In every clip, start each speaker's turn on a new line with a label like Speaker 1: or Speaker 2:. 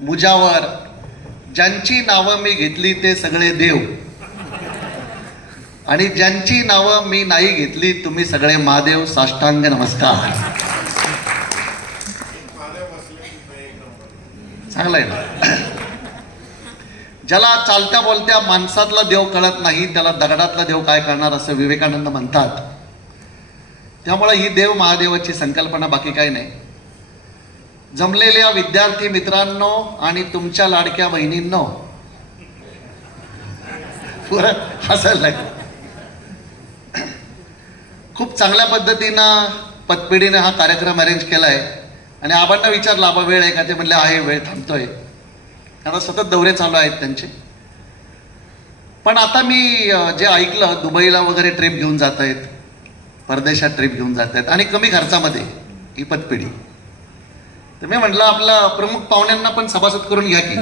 Speaker 1: मुजावर. ज्यांची नावं मी घेतली ते सगळे देव. आणि ज्यांची नावं मी नाही घेतली तुम्ही सगळे महादेव साष्टांग नमस्कार. चांगलं आहे ना? ज्याला चालत्या बोलत्या माणसातला देव कळत नाही त्याला दगडातला देव काय करणार असं विवेकानंद म्हणतात. त्यामुळे ही देव महादेवाची संकल्पना बाकी काही नाही. जमलेल्या विद्यार्थी मित्रांनो आणि तुमच्या लाडक्या बहिणींनो. हसायला खूप चांगल्या पद्धतीनं पतपिढीने हा कार्यक्रम अरेंज केला आहे आणि आबांना विचारला आबा वेळ आहे का? ते म्हणले आहे वेळ थांबतोय. आता सतत दौरे चालू आहेत त्यांचे. पण आता मी जे ऐकलं दुबईला वगैरे ट्रिप घेऊन जात आहेत परदेशात ट्रिप घेऊन जात आहेत आणि कमी खर्चामध्ये ही पतपिढी. तर मी म्हटलं आपला प्रमुख पाहुण्यांना पण सभासद करून घ्या की.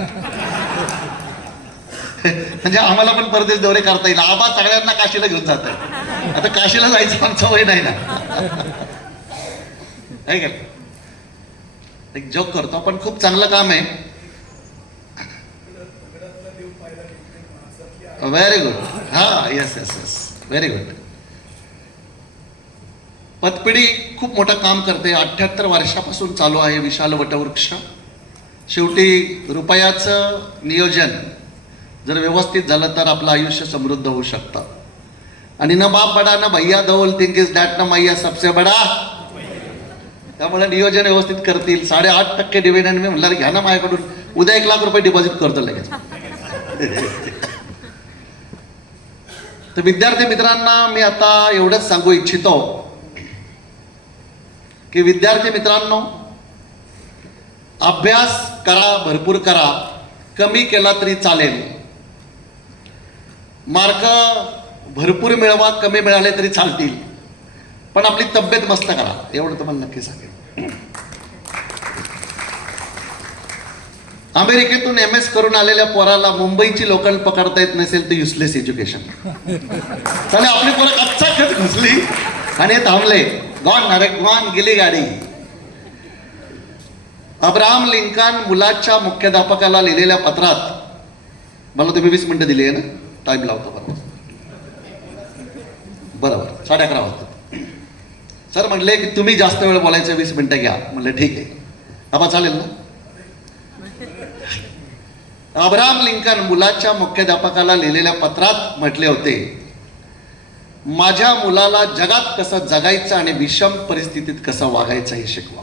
Speaker 1: म्हणजे आम्हाला पण परदेश दौरे करता येईल. आबा सगळ्यांना काशीला घेऊन जात आहे आता काशीला जायचं आमचं वय नाही ना. का एक जोक करतो. पण खूप चांगलं काम आहे. व्हेरी गुड हा yes yes yes very good पतपिढी खूप मोठं काम करते. अठ्ठ्याहत्तर वर्षापासून चालू आहे विशाल वटवृक्ष. शेवटी रुपयाचं नियोजन जर व्यवस्थित झालं तर आपलं आयुष्य समृद्ध होऊ शकतं. आणि न बाप बडा न भैया दौल थिंक इज दॅट न मैया सबसे बडा. त्यामुळे नियोजन व्यवस्थित करतील. साडेआठ टक्के डिव्हिडंड मी म्हणलं घ्या ना माझ्याकडून. उद्या एक लाख रुपये डिपॉझिट करतो लगेच. तर विद्यार्थी मित्रांना मी आता एवढंच सांगू इच्छितो. की विद्यार्थी मित्रांनो अभ्यास करा भरपूर करा कमी केला तरी चालेल. मार्क भरपूर मिळवा कमी मिळाले तरी चालतील. पण आपली तब्येत मस्त करा एवढं तुम्हाला नक्की सांगेल अमेरिकेतून एम एस करून आलेल्या पोराला मुंबईची लोकल पकडता येत नसेल तर युसलेस एज्युकेशन त्याने आपली पोरं कच्चा खत घुसली. आणि थांबले. गॉन अरे गॉन गेली गाडी. अब्राहम लिंकन मुलाच्या मुख्याध्यापकाला लिहिलेल्या पत्रात मला तुम्ही वीस मिनिटं दिली आहे ना? टाईम लावतो बरोबर बरोबर साडे अकरा वाजता. सर म्हटले की तुम्ही जास्त वेळ बोलायचं वीस मिनटं घ्या. म्हटलं ठीक आहे. आबा चालेल ना? अब्राहम लिंकन मुलाच्या मुख्याध्यापकाला लिहिलेल्या पत्रात म्हटले होते माझ्या मुलाला जगात कसं जगायचं आणि विषम परिस्थितीत कसं वागायचं हे शिकवा.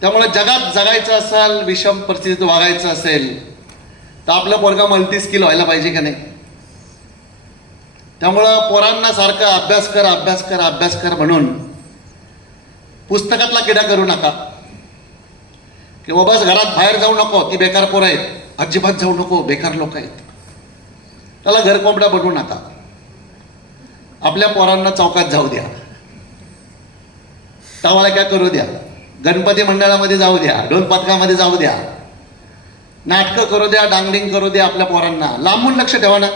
Speaker 1: त्यामुळे जगात जगायचं असेल विषम परिस्थितीत वागायचं असेल तर आपलं पोरगा मल्टी स्किल व्हायला पाहिजे का नाही? त्यामुळं पोरांना सारखं अभ्यास कर अभ्यास कर अभ्यास कर म्हणून पुस्तकातला किडा करू नका. किंवा बस घरात बाहेर जाऊ नको ती बेकार पोरं आहेत. अजिबात जाऊ नको बेकार लोक आहेत. त्याला घर कोंबडा बनवू नका. आपल्या पोरांना चौकात जाऊ द्या. तवाला काय करू द्या. गणपती मंडळामध्ये जाऊ द्या. ढोल पथकामध्ये जाऊ द्या. नाटकं करू द्या डांगडिंग करू द्या आपल्या पोरांना. लांबून लक्ष ठेवा ना.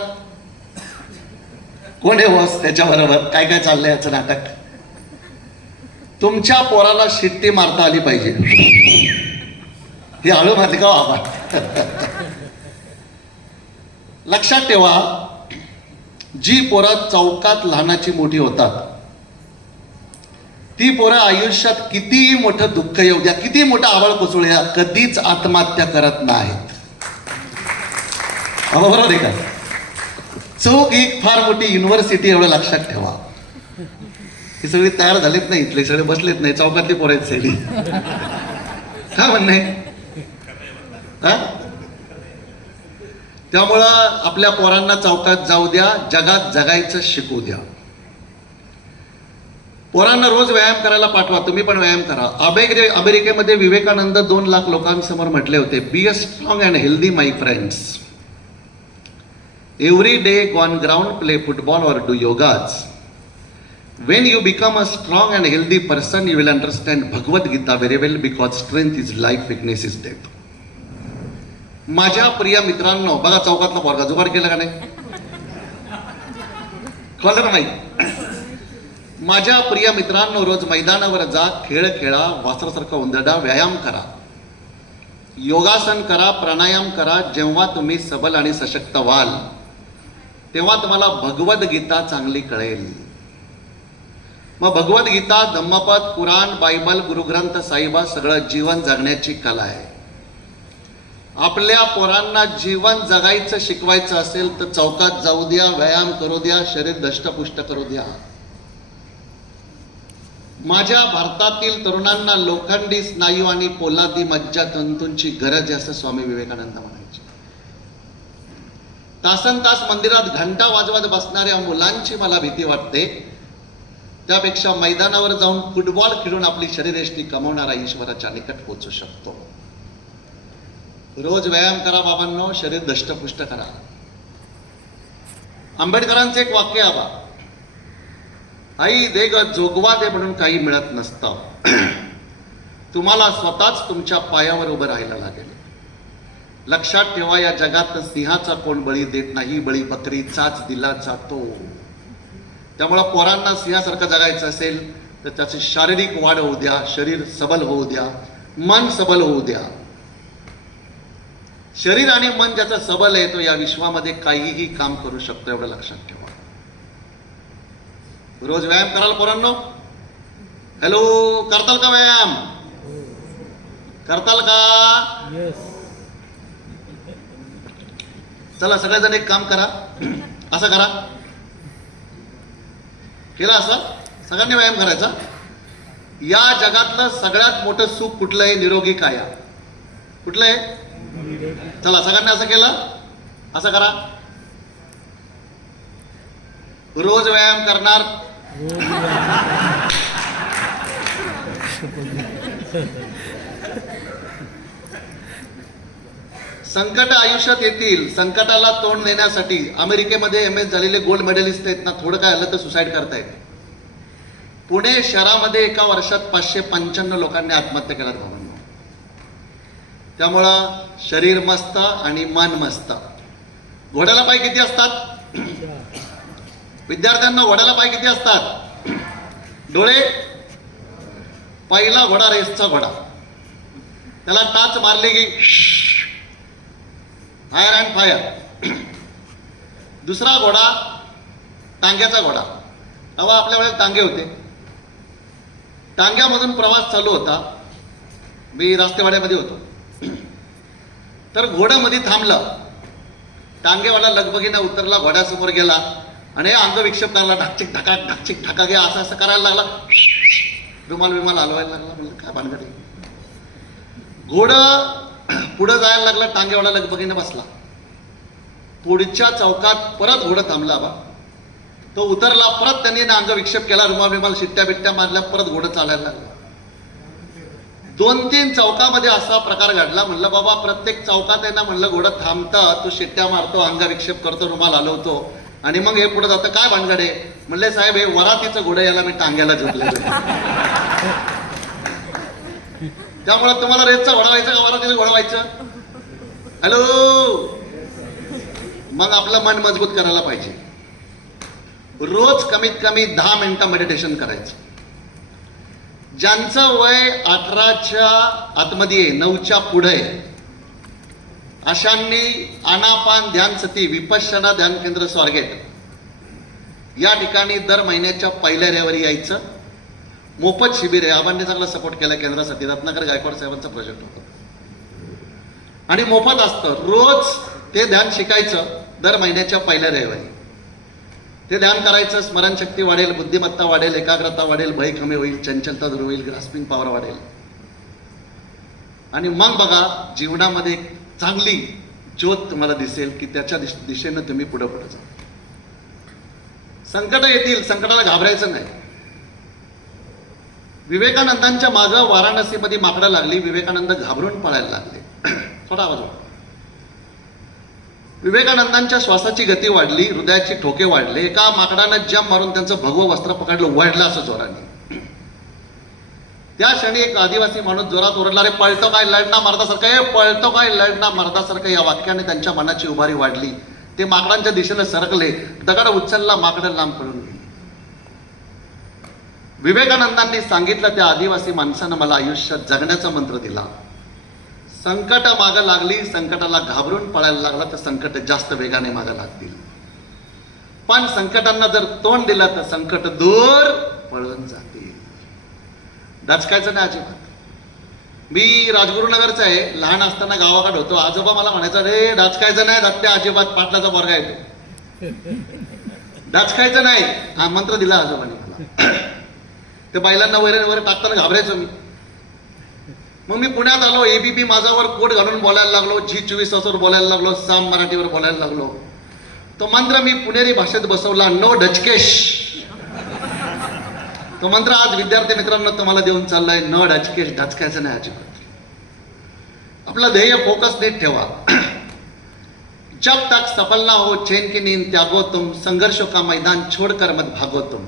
Speaker 1: कोण आहे बॉस त्याच्याबरोबर? काय काय चाललंय याचं नाटक? तुमच्या पोराला शिट्टी मारता आली पाहिजे. ही हळू मारली का बाबा? लक्षात ठेवा. जी पोरं चौकात लहानाची मोठी होतात ती पोरं आयुष्यात कितीही मोठं दुःख येऊ द्या किती मोठं आवाळ द्या कधीच आत्महत्या करत नाहीत. बरोबर आहे का? चौक एक फार मोठी युनिव्हर्सिटी एवढं लक्षात ठेवा. ही सगळी तयार झालीत नाही इथले सगळे बसलेत नाही चौकातली पोरं सगळी. काय म्हणणं आहे? हा? त्यामुळं आपल्या पोरांना चौकात जाऊ द्या जगात जगायचं शिकू द्या. पोरांना रोज व्यायाम करायला पाठवा तुम्ही पण व्यायाम करा. अमेरिके अमेरिकेमध्ये विवेकानंद दोन लाख लोकांसमोर म्हटले होते be a strong and healthy my friends every day gone ground play football or do yogas when you become a strong and healthy person you will understand Bhagavadgita very well because strength is life weakness is death माझ्या प्रिय मित्रांनो बघा चौकातला पोरगा जुगाड केला का नाही? कळलं का माहीत माझ्या प्रिय मित्रांनो रोज मैदानावर जा खेळ खेळा वासरासारखा उंदडा व्यायाम करा. योगासन करा प्राणायाम करा जेव्हा तुम्ही सबल आणि सशक्त व्हाल तेव्हा तुम्हाला भगवद्गीता चांगली कळेल. मग भगवद्गीता धम्मपद कुराण बायबल गुरुग्रंथ साहिबा सगळं जीवन जगण्याची कला आहे. आपल्या पोरांना जीवन जगायचं शिकवायचं असेल तर चौकात जाऊ द्या व्यायाम करू द्या शरीर दष्टपुष्ट करू द्या. माझ्या भारतातील तरुणांना लोखंडी स्नायू आणि पोलादी मज्जा तंतूंची गरज आहे असं स्वामी विवेकानंद म्हणायचे. तासन तास मंदिरात घंटा वाजवत बसणाऱ्या मुलांची मला भीती वाटते. त्यापेक्षा मैदानावर जाऊन फुटबॉल खेळून आपली शरीरयष्टी कमवणारा ईश्वराच्या निकट पोचू शकतो. रोज व्यायाम करा बाबांनो शरीर दष्टपुष्ट करा. आंबेडकरांचं एक वाक्य आबा आई दे ग जोगवा दे म्हणून काही मिळत नसतं. तुम्हाला स्वतःच तुमच्या पायावर उभं राहायला लागेल. लक्षात ठेवा या जगात सिंहाचा कोण बळी देत नाही बळी बकरीचाच दिला जातो. त्यामुळं पोरांना सिंहासारखं जगायचं असेल तर त्याची शारीरिक वाढ होऊ द्या शरीर सबल होऊ द्या मन सबल होऊ द्या. शरीर आणि मन ज्याचं सबल आहे तो या विश्वामध्ये काहीही काम करू शकतो एवढं लक्षात ठेवा. रोज व्यायाम कराल पोरांनो? हॅलो करताल का व्यायाम? करताल का?
Speaker 2: येस
Speaker 1: चला सगळेजण एक काम करा. असं करा. केलं असं? सगळ्यांनी व्यायाम करायचा? या जगातलं सगळ्यात मोठं सुख कुठलं आहे निरोगी काया. कुठलं आहे चला सगळ्यांनी असं केलं? असं करा. रोज व्यायाम करणार. संकट आयुष्यात येतील. संकटाला तोंड देण्यासाठी अमेरिकेमध्ये एम एस झालेले गोल्ड मेडलिस्ट आहेत ना थोडं काय आलं तर सुसाईड करतायत. पुणे शहरामध्ये एका वर्षात पाचशे पंच्याण्णव लोकांनी आत्महत्या केल्यात त्यामुळं शरीर मस्त आणि मन मस्त. घोड्याला पाय किती असतात? विद्यार्थ्यांना घोड्याला पाय किती असतात? डोळे? पहिला घोडा रेसचा घोडा. त्याला टाच मारली की फायर अँड फायर दुसरा घोडा टांग्याचा घोडा. तेव्हा आपल्या वेळेस टांगे होते. टांग्यामधून प्रवास चालू होता. मी रास्तेवाड्यामध्ये होतो. तर घोडा मध्ये थांबलं. टांगेवाला लगबगीनं उतरला घोड्यासमोर गेला आणि अंगविक्षेप करायला ढाकचिक ढकाक ढाकचिक ढका घ्या असं असं करायला लागला. रुमाल विमाल हलवायला लागला म्हणलं काय भानगड घोडं पुढं जायला लागला टांगेवाला लगबगीनं बसला. पुढच्या चौकात परत घोडं थांबला बा. तो उतरला परत त्यांनी अंगविक्षेप विक्षेप केला रुमाल विमाल शिट्ट्या बिट्ट्या मारल्या परत घोडं चालायला लागला. दोन तीन चौकामध्ये असा प्रकार घडला. म्हणलं बाबा प्रत्येक चौकात आहे ना म्हणलं घोडं थांबतं तो शिट्ट्या मारतो अंग विक्षेप करतो रुमाल हलवतो. आणि मग हे पुढे जातं काय भानगड? आहे म्हणले साहेब हे वरातीचं घोडं याला मी टांग्याला झोपलेलं आहे." त्यामुळे तुम्हाला रेतचा घोडा व्हायचं का वरातीचं घोडा व्हायचं हॅलो? मग आपलं मन मजबूत करायला पाहिजे. रोज कमीत कमी दहा मिनिटं मेडिटेशन करायचं. ज्यांचं वय अठराच्या आतमध्ये नऊच्या पुढे आहे, अशांनी आनापान ध्यान सती विपश्यना ध्यान केंद्र स्वारगेट. या ठिकाणी दर महिन्याच्या पहिल्या रविवारी यायचं. मोफत शिबिर आहे. आबांनी चांगला सपोर्ट केला केंद्रासाठी रत्नाकर गायकवाड साहेबांचा प्रोजेक्ट होता. आणि मोफत असतं. रोज ते ध्यान शिकायचं दर महिन्याच्या पहिल्या रविवारी. ते ध्यान करायचं स्मरणशक्ती वाढेल बुद्धिमत्ता वाढेल एकाग्रता वाढेल भय कमी होईल चंचलता दूर होईल ग्रास्पिंग पॉवर वाढेल. आणि मग बघा जीवनामध्ये एक चांगली ज्योत तुम्हाला दिसेल की त्याच्या दिश दिशेनं तुम्ही पुढे पुढे जा. संकट येतील संकटाला घाबरायचं नाही. विवेकानंदांच्या मागं वाराणसीमध्ये माकडं लागली विवेकानंद घाबरून पळायला लागले. थोडा आवाज विवेकानंदांच्या श्वासाची गती वाढली हृदयाचे ठोके वाढले. एका माकडानं जम मारून त्यांचं भगवं वस्त्र पकडलं वाढलं असं जोराने. त्या क्षणी एक आदिवासी माणूस जोरात ओरडला रे पळतो काय लढणा मारतासारखं? हे पळतो काय लढणा मारतासारखं? या वाक्याने त्यांच्या मनाची उभारी वाढली. ते माकडांच्या दिशेने सरकले. दगड उचलला माकडं लांब पडून गेली. विवेकानंदांनी सांगितलं त्या आदिवासी माणसानं मला आयुष्यात जगण्याचा मंत्र दिला. संकट मागं लागली संकटाला घाबरून पळायला लागला तर संकट जास्त वेगाने मागं लागतील. पण संकटांना जर तोंड दिलं तर संकट दूर पळून जातील. डचकायचं नाही अजिबात. मी राजगुरुनगरचा आहे. लहान असताना गावाकडे होतो. आजोबा मला म्हणायचं रे डाचकायचं नाही दत्त्या अजिबात पाटलाचा वर्ग येतो डाचकायचं नाही. हा मंत्र दिला आजोबाने मला. ते बैलांना वैरे वगैरे टाकताना घाबरायचो मी. मग मी पुण्यात आलो एबीपी माझावर कोट घालून बोलायला लागलो जी चोवीस तासावर बोलायला लागलो साम मराठीवर बोलायला लागलो. तो मंत्र मी पुणेरी भाषेत बसवला नो डचकेश तो मंत्र आज विद्यार्थी मित्रांनो तुम्हाला देऊन चाललाय न डचकेश डचकायचं नाही अजिबात. आपलं ध्येय फोकस नीट ठेवा. जब तक सफल ना हो चैन की नींद त्यागो तुम संघर्षों का मैदान छोड़कर मत भागो तुम।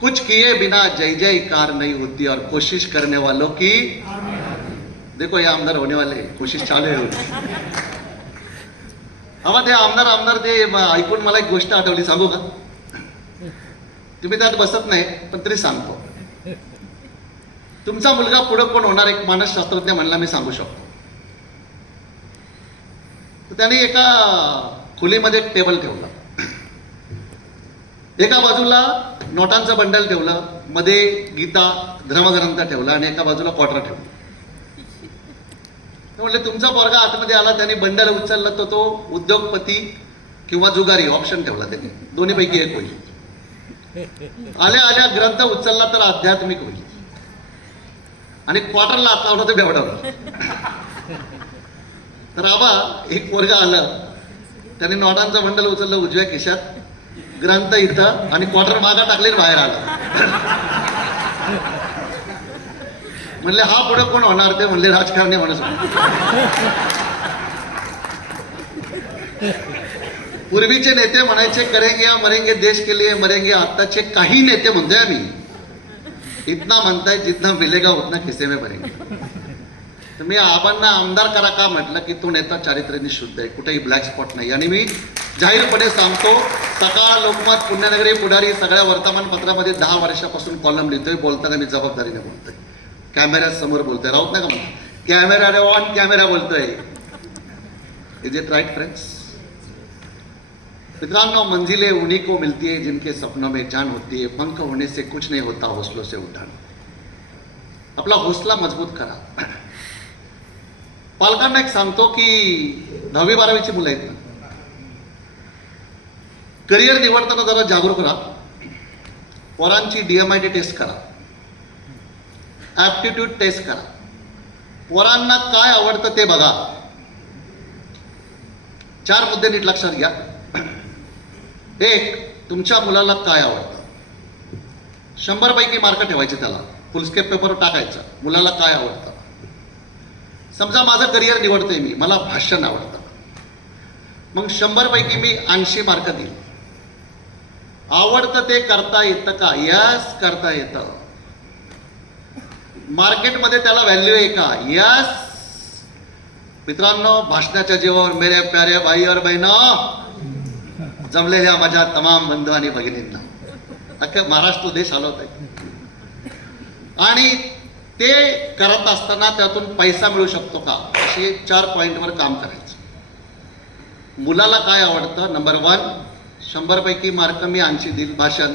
Speaker 1: कुछ किए बिना जय जयकार नहीं होती और कोशिश करने वालों की देखो ये आमदार होने वाले कोशिश चालू आहे उनकी. ते आमदार आमदार ते ऐकून मला एक गोष्ट आठवली सांगू का? तुम्ही त्यात बसत नाही पण तरी सांगतो. तुमचा मुलगा पुढे कोण होणार एक मानसशास्त्रज्ञ म्हणला मी सांगू शकतो. त्याने एका खोलीमध्ये एक टेबल ठेवला. एका बाजूला नोटांचं बंडल ठेवलं मध्ये गीता धर्मग्रंथ ठेवला आणि एका बाजूला क्वार्टर ठेवलं. तर तुमचा पोरगा आतमध्ये आला त्याने बंडल उचलला तर तो उद्योगपती किंवा जुगारी. ऑप्शन ठेवला त्याने. दोन्हीपैकी एक होईल. आल्या आल्या ग्रंथ उचलला तर आध्यात्मिक होईल. आणि क्वार्टरला हात लावला तर बेवडावला तर आबा एक पोरगा आलं. त्याने नोटांचं बंडल उचललं उजव्या खिशात. ग्रंथ इथं आणि क्वार्टर मागा टाकले बाहेर आला. म्हणले हा पुढे कोण होणार? ते म्हणले राजकारणी म्हणत पूर्वीचे नेते म्हणायचे करेंगे या मरेंगे देश के लिए मरेंगे आत्ताचे काही नेते म्हणतोय आम्ही. इतना म्हणताय जितना मिलेगा उतना खिसे में भरेंगे तर मी आबांना आमदार करा का म्हटलं की तो नेता चारित्र्याने शुद्ध आहे कुठेही ब्लॅक स्पॉट नाही. आणि मी जाहीरपणे सांगतो सकाळ लोकमत पुण्यनगरी पुढारी सगळ्या वर्तमानपत्रामध्ये दहा वर्षापासून कॉलम लिहितोय बोलताना मी जबाबदारीने बोलतोय. कॅमेऱ्या समोर बोलतोय. राहत नाही का म्हणा. कॅमेरा रे ऑन कॅमेरा बोलतोय. इज इट राईट फ्रेंड्स मित्रांनो मंजिलें उन्हीं को मिलती है जिनके सपनों में जान होती है। पंख होने से कुछ नहीं होता हौसलों से उठान। आपला हौसला मजबूत करा। पालकांना एक सांगतो की दहावी बारावीची मुलं आहेत ना. करिअर निवडताना जरा जागरूक राहा. पोरांची डीएमआयटी टेस्ट करा. ॲप्टिट्यूड टेस्ट करा. पोरांना काय आवडतं ते बघा. चार मुद्दे नीट लक्षात घ्या. एक तुमच्या मुलाला काय आवडतं? शंभर पैकी मार्क ठेवायचे त्याला. फुलस्केप पेपर टाकायचं. मुलाला काय आवडतं? समजा माझं करिअर निवडतोय मी. मला भाषण आवडतं. मग शंभरपैकी मी ऐंशी मार्क देईल. आवडतं ते करता येतं का? यस करता येतं. मार्केटमध्ये त्याला व्हॅल्यू आहे का? यस मित्रांनो भाषणाच्या जीवावर मेरे प्यारे भाई और बहिणा जमलेल्या माझ्या तमाम बंधू आणि भगिनींना. अख्खा महाराष्ट्र देश हलवत आहे आणि ते करत असताना त्यातून पैसा मिळू शकतो का? असे चार पॉईंटवर काम करायचं. मुलाला काय आवडतं? नंबर वन शंभर पैकी मार्क मी आणशी देईल भाषण.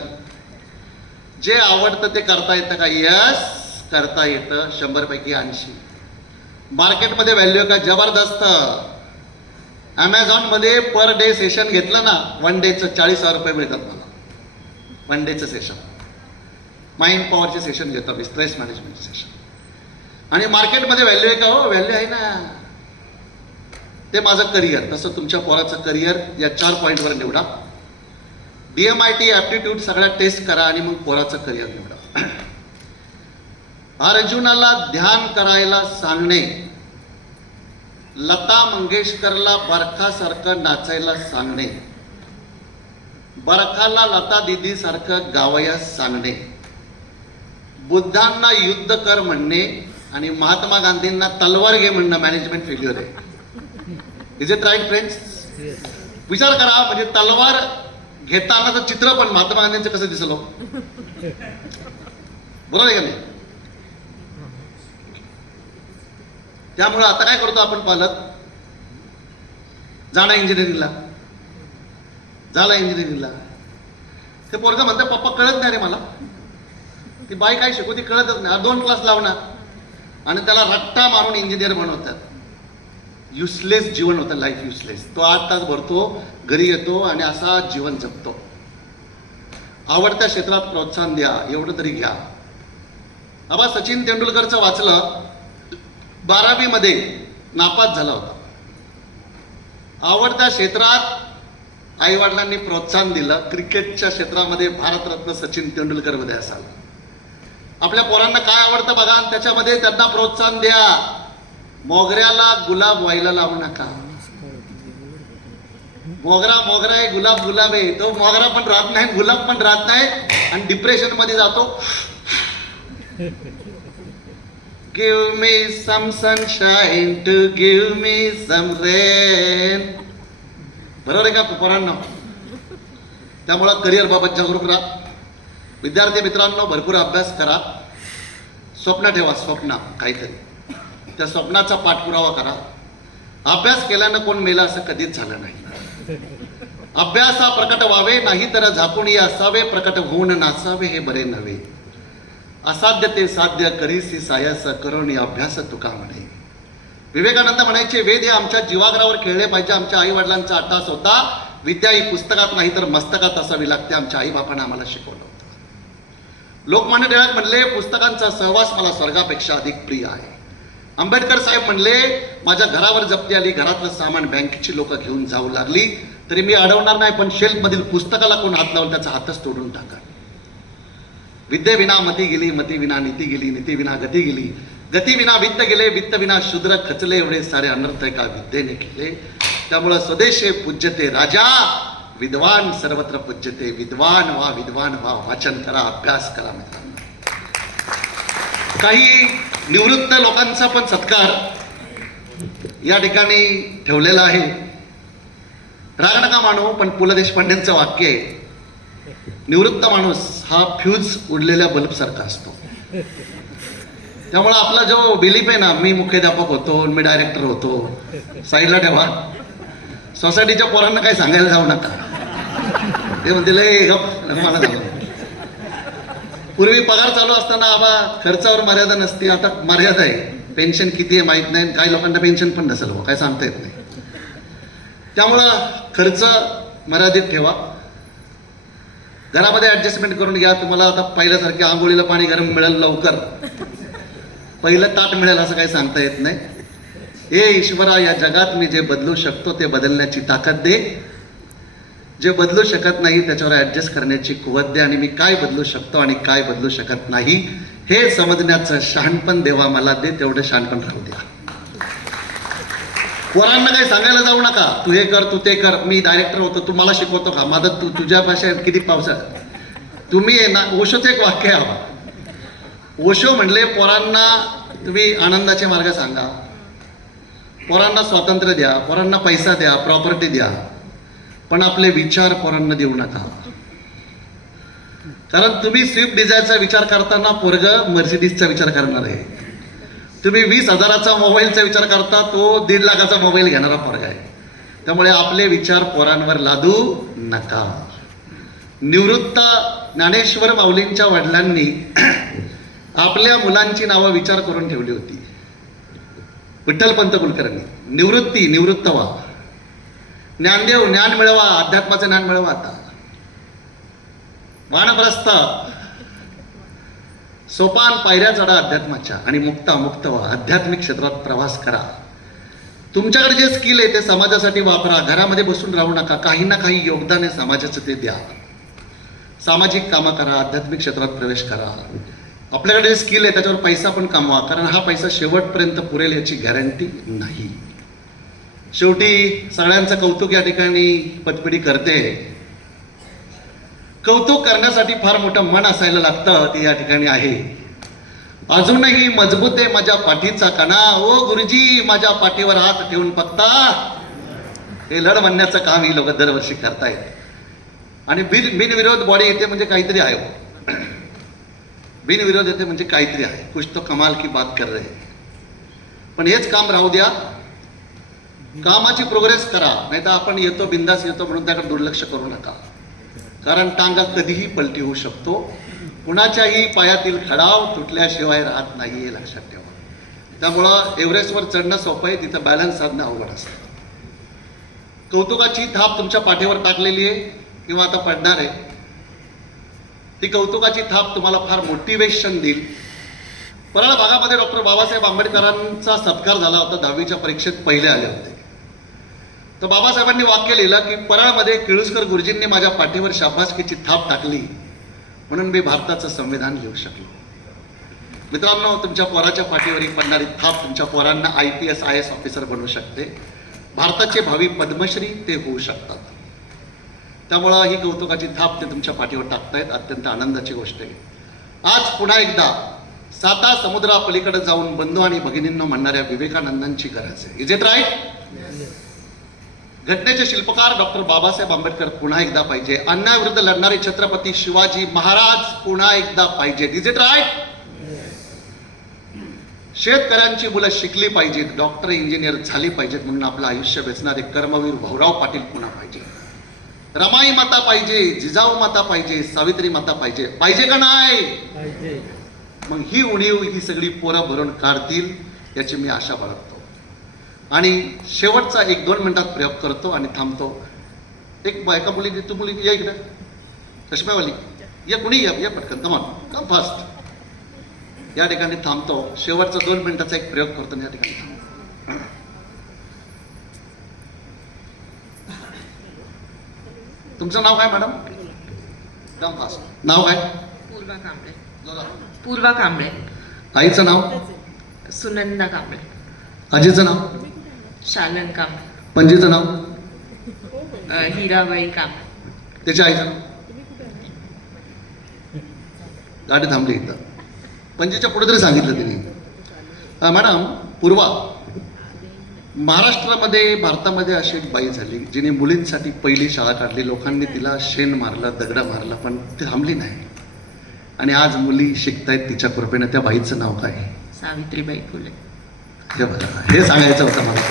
Speaker 1: जे आवडतं ते करता येतं का? यस करता येतं शंभरपैकी ऐंशी. मार्केटमध्ये व्हॅल्यू का जबरदस्त. ॲमेझॉनमध्ये पर डे सेशन घेतलं ना वन डेचं चाळीस हजार रुपये मिळतात मला. वन डेचं सेशन माइंड पॉवरचे सेशन घेतो मी स्ट्रेस मॅनेजमेंटचे सेशन आणि मार्केटमध्ये व्हॅल्यू आहे का हो? व्हॅल्यू आहे ना. ते माझं करिअर तसं तुमच्या पोराचं करिअर या चार पॉईंटवर निवडा. D M I T aptitude सगळ्या टेस्ट करा आणि मग पोराचं करिअर निवडा. अर्जुनाला ध्यान करायला सांगणे. लता मंगेशकरला बरखासारखं नाचायला सांगणे. बरखाला लता दिदीसारखं गावयास सांगणे. बुद्धांना युद्ध कर म्हणणे आणि महात्मा गांधींना तलवार घे म्हणणं मॅनेजमेंट फेल्युअर आहे इज इट राईट फ्रेंड्स विचार करा म्हणजे तलवार घेतानाचं चित्र पण महात्मा गांधींचं कसं दिसलो? बरोबर आहे का नाही? त्यामुळं आता काय करतो आपण पालक? जाणं इंजिनिअरिंगला. झाला इंजिनिअरिंगला. ते पोरगा म्हणतात पप्पा कळत नाही रे मला. ती बाई काय ती कळतच नाही. दोन क्लास लावणार. आणि त्याला रट्टा मारून इंजिनियर बनवतात. युसलेस जीवन होतं लाईफ युसलेस तो आठ तास भरतो घरी येतो आणि असा जीवन जगतो. आवडत्या क्षेत्रात प्रोत्साहन द्या एवढं तरी घ्या. आबा सचिन तेंडुलकरचं वाचलं बारावीमध्ये नापास झाला होता. आवडत्या क्षेत्रात आईवडिलांनी प्रोत्साहन दिलं. क्रिकेटच्या क्षेत्रामध्ये भारतरत्न सचिन तेंडुलकरमध्ये असाल. आपल्या पोरांना काय आवडतं बघा आणि त्याच्यामध्ये त्यांना प्रोत्साहन द्या. मोगऱ्याला गुलाब व्हायला लावू नका. मोगरा मोगरा आहे गुलाब गुलाब आहे. तो मोगरा पण राहत नाही गुलाब पण राहत नाही. आणि डिप्रेशनमध्ये जातो. Give me some sunshine to give me some rain. बरोबर आहे का? पोरांना? त्यामुळं करिअर बाबत जागरूक राहा. विद्यार्थी मित्रांनो भरपूर अभ्यास करा. स्वप्न ठेवा स्वप्न काहीतरी. त्या स्वप्नाचा पाठपुरावा करा. अभ्यास केल्यानं कोण मेला असं कधीच झालं नाही. अभ्यास हा प्रकट व्हावे नाही तर झाकून असावे प्रकट होऊन नासावे हे बरे नव्हे. असाध्य ते साध्य करीसी सायस करून अभ्यास तुका म्हणे. विवेकानंद म्हणायचे वेद हे आमच्या जीवाग्रावर खेळले पाहिजे आमच्या आई वडिलांचा अट्टास होता. विद्या ही पुस्तकात नाही तर मस्तकात असावी लागते आमच्या आई बापानं आम्हाला शिकवलं होतं. लोकमान्य टिळक म्हणले पुस्तकांचा सहवास मला स्वर्गापेक्षा अधिक प्रिय आहे. आंबेडकर साहेब म्हणले माझ्या घरावर जप्ती आली घरातलं सामान बँकेची लोक घेऊन जाऊ लागली तरी मी अडवणार नाही पण शेल्फमधील पुस्तकाला कोण हात लावून त्याचा हातच तोडून टाका विद्ये विना मती गेली मती विना नीती गेली नीती विना गती गेली. गती विना वित्त गेले वित्तविना शूद्र खचले एवढे सारे अनर्थ एका विद्येने केले. त्यामुळं स्वदेशे पूज्यते राजा विद्वान सर्वत्र पूज्यते विद्वान व्हा विद्वान व्हा. वाचन करा अभ्यास करा मित्रांनो. काही निवृत्त लोकांचा पण सत्कार या ठिकाणी ठेवलेला आहे. राग नका मानू पण पु ल देशपांडेंचं वाक्य आहे निवृत्त माणूस हा फ्यूज उडलेल्या बल्बसारखा असतो. त्यामुळं आपला जो बिलीफ आहे ना मी मुख्याध्यापक होतो मी डायरेक्टर होतो साईडला ठेवा. सोसायटीच्या पोरांना काही सांगायला जाऊ नका. ते म्हणतील "ए, मला जाऊ. पूर्वी पगार चालू असताना आबा खर्चावर मर्यादा नसते. आता मर्यादा आहे. पेन्शन किती आहे माहीत नाही. काही लोकांना पेन्शन पण नसेल हो काय सांगता येत नाही. त्यामुळं खर्च मर्यादित ठेवा. घरामध्ये ऍडजस्टमेंट करून घ्या. तुम्हाला आता पहिल्यासारखे आंघोळीला पाणी गरम मिळेल लवकर. पहिलं ताट मिळेल असं काही सांगता येत नाही. ए ईश्वरा या जगात मी जे बदलू शकतो ते बदलण्याची ताकद दे. जे बदलू शकत नाही त्याच्यावर ऍडजस्ट करण्याची कुवत दे आणि मी काय बदलू शकतो आणि काय बदलू शकत नाही हे समजण्याचं शहाणपण देवा मला दे तेवढं शहाणपण राहू द्या. पोरांना काही सांगायला जाऊ नका. तू हे कर तू ते कर. मी डायरेक्टर होतो. तू मला शिकवतो का? माझं तू तुझ्या भाषेत किती पावसात? तुम्ही आहे ना ओशोचं एक वाक्य आहे ओशो म्हणले पोरांना तुम्ही आनंदाचे मार्ग सांगा. पोरांना स्वातंत्र्य द्या. पोरांना पैसा द्या. प्रॉपर्टी द्या. पण आपले विचार पोरांना देऊ नका. कारण तुम्ही स्विफ्ट डिझायरचा विचार करताना पोरग मर्सिडीजचा विचार करणार आहे. तुम्ही वीस हजाराचा मोबाईलचा विचार करता तो दीड लाखाचा मोबाईल घेणारा पोरगा आहे. त्यामुळे आपले विचार पोरांवर लादू नका. निवृत्त ज्ञानेश्वर माऊलींच्या वडिलांनी आपल्या मुलांची नावं विचार करून ठेवली होती. विठ्ठलपंत कुलकर्णी निवृत्ती निवृत्त व्हा ज्ञानदेव ज्ञान मिळवा अध्यात्माचं ज्ञान मिळवा आता. वानप्रस्थ सोपान पायऱ्या चढा अध्यात्माच्या आणि मुक्ता मुक्त व्हा. आध्यात्मिक क्षेत्रात प्रवास करा. तुमच्याकडे जे स्किल आहे ते समाजासाठी वापरा. घरामध्ये बसून राहू नका. काही ना काही योगदान आहे समाजाचं ते द्या. सामाजिक कामं करा. आध्यात्मिक क्षेत्रात प्रवेश करा. आपल्याकडे जे स्किल आहे त्याच्यावर पैसा पण कमवा. कारण हा पैसा शेवटपर्यंत पुरेल याची गॅरंटी नाही. शेवटी सगळ्यांचं कौतुक या ठिकाणी पतपिढी करते. कौतुक करण्यासाठी फार मोठं मन असायला लागतं ते या ठिकाणी आहे. अजूनही मजबूत आहे माझ्या पाठीचा कणा ओ गुरुजी माझ्या पाठीवर हात ठेवून बघता. हे लढ म्हणण्याचं काम ही लोक दरवर्षी करतायत. आणि बिन बिनविरोध बॉडी येते म्हणजे काहीतरी आहे. बिनविरोध येते म्हणजे काहीतरी आहे. कुछ तो कमाल की बात कर रहे पण हेच काम राहू द्या. कामाची प्रोग्रेस करा. नाही तर आपण येतो बिंदास येतो म्हणून त्याकडे दुर्लक्ष करू नका. कारण टांगा कधीही पलटी होऊ शकतो. कुणाच्याही पायातील खडाव तुटल्याशिवाय राहत नाही हे लक्षात ठेवा. त्यामुळं एव्हरेस्टवर चढणं सोपं आहे तिथं बॅलन्स साधणं अवघड असतं. कौतुकाची थाप तुमच्या पाठीवर टाकलेली आहे किंवा आता पडणार आहे. ती कौतुकाची थाप तुम्हाला फार मोटिवेशन देईल. परळ भागामध्ये डॉक्टर बाबासाहेब आंबेडकरांचा सत्कार झाला होता दहावीच्या परीक्षेत पहिले आले होते. तर बाबासाहेबांनी वाक्य लिहिलं की परळमध्ये केळुसकर गुरुजींनी माझ्या पाठीवर शाबासकीची थाप टाकली म्हणून मी भारताचं संविधान लिहू शकलो. मित्रांनो तुमच्या पोराच्या पाठीवर ही पडणारी थाप तुमच्या पोरांना I P S I S officer बनवू शकते. भारताचे भावी पद्मश्री ते होऊ शकतात. त्यामुळं ही कौतुकाची थाप ते तुमच्या पाठीवर टाकतायत अत्यंत आनंदाची गोष्ट आहे. आज पुन्हा एकदा साता समुद्रापलीकडे जाऊन बंधू आणि भगिनींना म्हणणाऱ्या विवेकानंदांची गरज आहे. इज इट राईट घटनेचे शिल्पकार डॉक्टर बाबासाहेब आंबेडकर पुन्हा एकदा पाहिजे. अन्याविरुद्ध लढणारे छत्रपती शिवाजी महाराज पुन्हा एकदा पाहिजेत. इज इट राईट शेतकऱ्यांची मुलं शिकली पाहिजेत. डॉक्टर इंजिनियर झाली पाहिजेत म्हणून आपलं आयुष्य वेचणारे कर्मवीर भाऊराव पाटील पुन्हा पाहिजे. रमाई माता पाहिजे जिजाऊ माता पाहिजे सावित्री माता पाहिजे. पाहिजे का नाही? मग ही उणीव ही सगळी पोरं भरून काढतील याची मी आशा बाळगतो. आणि शेवटचा एक दोन मिनिटात प्रयोग करतो आणि थांबतो. एक बायका मुली तू मुली या इकडे. चष्म्यावाली या कुणी या? या पटकन कमान कम फास्ट या ठिकाणी थांबतो. शेवटचा दोन मिनिटाचा एक प्रयोग करतो या ठिकाणी थांबतो. तुमचं नाव काय मॅडम एकदम फास्ट नाव काय?
Speaker 2: पूर्वा कांबळे. पूर्वा कांबळे.
Speaker 1: आईचं नाव?
Speaker 2: सुनंदा कांबळे.
Speaker 1: आजीचं नाव?
Speaker 2: शालन कांबळे
Speaker 1: पणजीचं नाव?
Speaker 2: अ, हिराबाई कांबळे
Speaker 1: त्याच्या आईचं? गाडी थांबली इथं पणजीच्या पुढे तरी सांगितलं तिने. अं, मॅडम पूर्वा. महाराष्ट्रामध्ये भारतामध्ये अशी एक बाई झाली जिने मुलींसाठी पहिली शाळा काढली लोकांनी तिला शेण मारलं दगडा मारलं पण ती थांबली नाही. आणि आज मुली शिकतायत तिच्या कृपेनं त्या बाईचं नाव काय?
Speaker 2: सावित्रीबाई फुले.
Speaker 1: हे बघा हे सांगायचं होतं मला.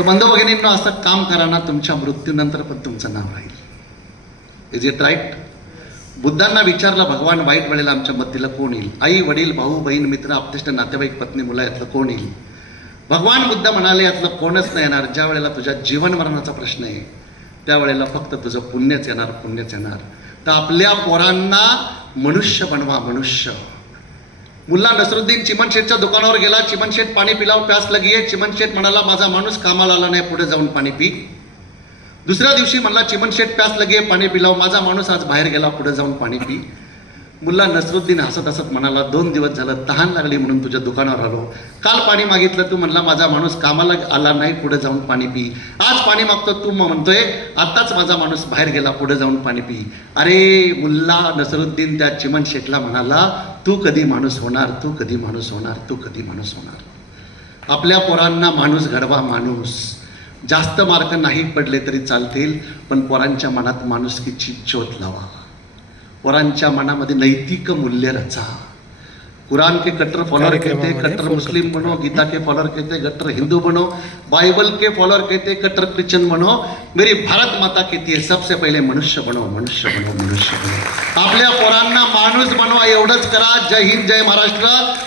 Speaker 1: तर बंधू भगिनींनो असं काम करा ना तुमच्या मृत्यूनंतर पण तुमचं नाव राहील. इज इट राईट बुद्धांना विचारलं भगवान वाईट वेळेला आमच्या मतीला कोण येईल? आई वडील भाऊ बहीण मित्र आपतिष्ट नातेवाईक पत्नी मुला यातलं कोण येईल? भगवान बुद्ध म्हणाले यातलं कोणच नाही येणार. ज्या वेळेला तुझ्या जीवन मरणाचा प्रश्न आहे त्यावेळेला फक्त तुझं पुण्यच येणार पुण्यच येणार. तर आपल्या पोरांना मनुष्य बनवा मनुष्य. मुल्ला नसरुद्दीन चिमनशेठच्या दुकानावर गेला. चिमनशेठ पाणी पिलाव प्यास लगी आहे. चिमनशेठ म्हणाला माझा माणूस कामाला आला नाही पुढे जाऊन पाणी पी. दुसऱ्या दिवशी म्हणला चिमनशेठ प्यास लगी आहे पाणी पिलाव. माझा माणूस आज बाहेर गेला पुढे जाऊन पाणी पी. मुल्ला नसरुद्दीन हसत हसत म्हणाला दोन दिवस झालं तहान लागली म्हणून तुझ्या दुकानावर आलो. काल पाणी मागितलं तू म्हणला माझा माणूस कामाला आला नाही पुढे जाऊन पाणी पी. आज पाणी मागतो तू म्हणतोय आताच माझा माणूस बाहेर गेला पुढे जाऊन पाणी पी. अरे मुल्ला नसरुद्दीन त्या चिमन शेठला म्हणाला तू कधी माणूस होणार तू कधी माणूस होणार तू कधी माणूस होणार. आपल्या पोरांना माणूस घडवा माणूस. जास्त मार्क नाही पडले तरी चालतील पण पोरांच्या मनात माणुसकीची ज्योत लावा. पोरांच्या मनामध्ये नैतिक मूल्य रचा. कुरान के कट्टर फॉलोअर कहते कट्टर. मुस्लिम बनो गीता के फॉलोअर कहते कट्टर हिंदू बनो बाइबल के फॉलोअर कहते कट्टर क्रिश्चियन बनो मेरी भारत माता कहती है सबसे पहिले मनुष्य बनो मनुष्य बनो मनुष्य बनो. आपल्या पोरांना माणूस बनवा एवढंच करा. जय हिंद जय महाराष्ट्र.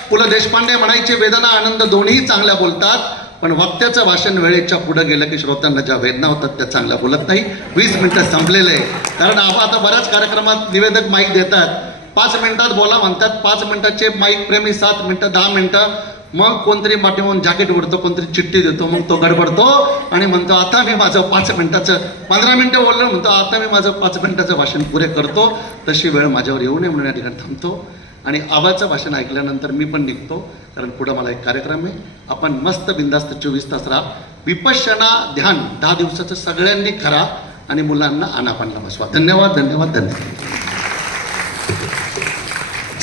Speaker 1: पु ल देशपांडे म्हणायचे वेदना आनंद दोन्ही चांगल्या बोलतात. पण वक्त्याचं भाषण वेळेच्या पुढं गेलं की श्रोत्यांना ज्या वेदना होतात त्या चांगल्या बोलत नाही. वीस मिनिटं संपलेलं आहे. कारण आपण आता बऱ्याच कार्यक्रमात निवेदक माईक देतात. पाच मिनिटात बोला म्हणतात. पाच मिनिटाचे माईक प्रेमी सात मिनिटं दहा मिनिटं. मग कोणतरी पाठीमागून जॅकेट उडतो कोणतरी चिठ्ठी देतो मग तो गडबडतो आणि म्हणतो आता मी माझं पाच मिनिटाचं पंधरा मिनटं बोललो म्हणतो आता मी माझं पाच मिनिटाचं भाषण पुरे करतो. तशी वेळ माझ्यावर येऊ नये म्हणून या ठिकाणी थांबतो. आणि आबाचं भाषण ऐकल्यानंतर मी पण निघतो कारण पुढं मला एक कार्यक्रम आहे. आपण मस्त बिंदास्त चोवीस तास राहा. विपश्यना ध्यान दहा दिवसाचं सगळ्यांनी करा आणि मुलांना आनापानला बसवा. धन्यवाद धन्यवाद धन्यवाद.